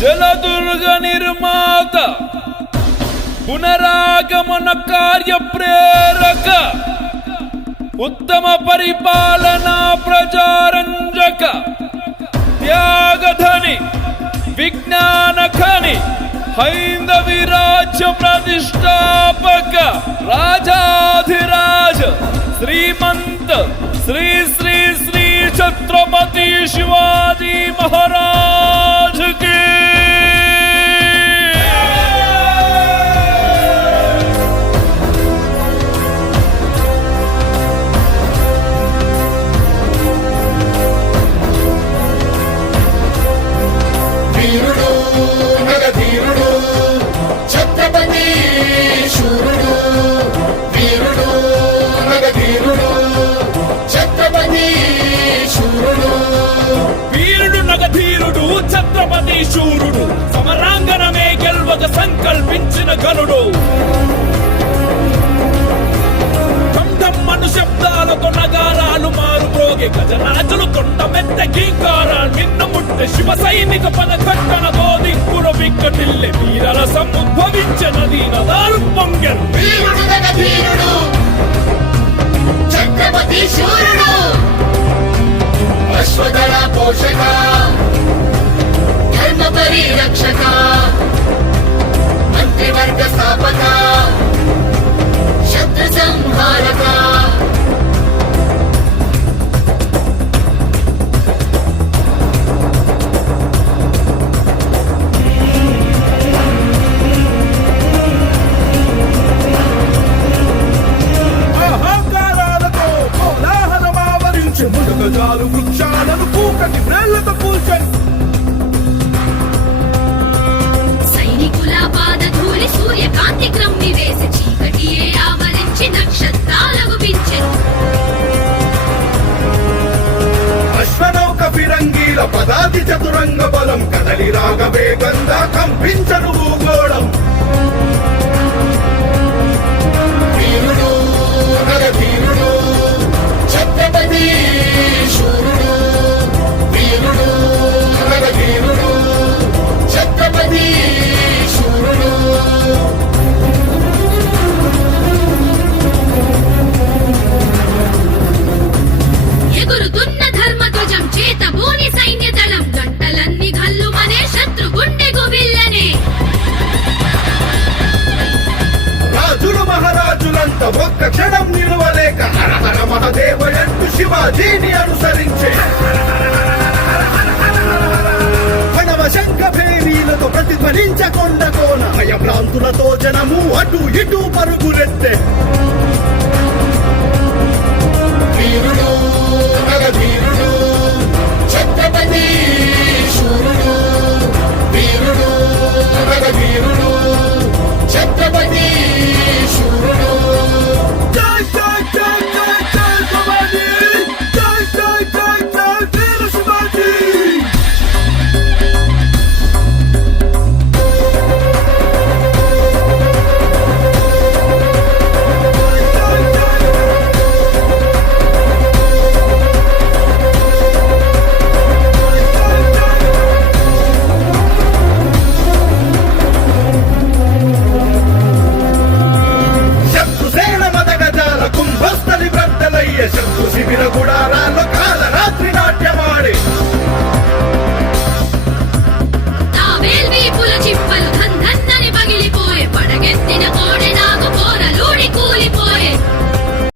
జలదుర్గ నిర్మాత పునరాగమన కార్య ప్రేరక ఉత్తమ పరిపాలనా ప్రజారంజక త్యాగధని విజ్ఞాన ఖని హైందవి రాజ్య ప్రతిష్టాపక రాజాధిరాజ శ్రీమంత శ్రీ శ్రీ శ్రీ ఛత్రపతి శివాజీ మహారాజ్ కి ఛత్రపతి శూరుడు సమరాంగణమే గెల్వక సంకల్పించిన గనుడు మను శబ్దాలతో నగారాలు మారు ప్రోగే గజరాజులు కొండ మెత్త గీకారాలు నిన్ను ముట్టె శివ సైనిక పద కట్టనతో దిక్కుల విక్కటిల్లె వీరరసం ఉద్భవించనది నదారు పొంగెను ఛత్రపతి శూరుడు అశ్వదళ పోషక ధర్మ పరిరక్షక మంత్రివర్గ స్థాపక శత్రు సంహారక అహంకారాలతో కోలాహలమావరించే ముడుగజాలు వృక్షాలను పూకటి వ్రేళ్లతో కూల్చని సైనికుల పాదధూళి సూర్యకాంతి క్రమ్మి వేసి చీకటియే ఆవరించి నక్షత్రాలకు పించెను అశ్వనౌక ఫిరంగీల పదాతి చతురంగ బలం కదలి రాగవేగంగా కంపించను భూగోళం వీరుడు నరవీరుడు ఛత్రపతి శూరుడు వీరుడు నరవీరుడు ఛత్రపతి శూరుడు ఎగురుతున్న ధర్మధ్వజం చేత భూని సైన్య దళం గంటలన్నీ గల్లుమనే శత్రు గుండె గుబిల్లనే రాజులు మహారాజులంతా ఒక్క క్షణం నిలువలేక హర హర మహదేవయంటూ శివాజీని అనుసరించే శంఖ భేరీలతో ప్రతిధ్వనించకొండ కోన భయభ్రాంతులతో జనము అటు ఇటు పరుగులెత్తే వీరుడు నరవీరుడు ఛత్రపతి శూరుడు వీరుడు నరవీరుడు ఛత్రపతి శూరుడు జై జై జై జై జై శివాజీ జై జై జై జై వీర శివాజీ శత్రు శిబిర గుడారాల్లో కాల రాత్రి నాట్యమాడే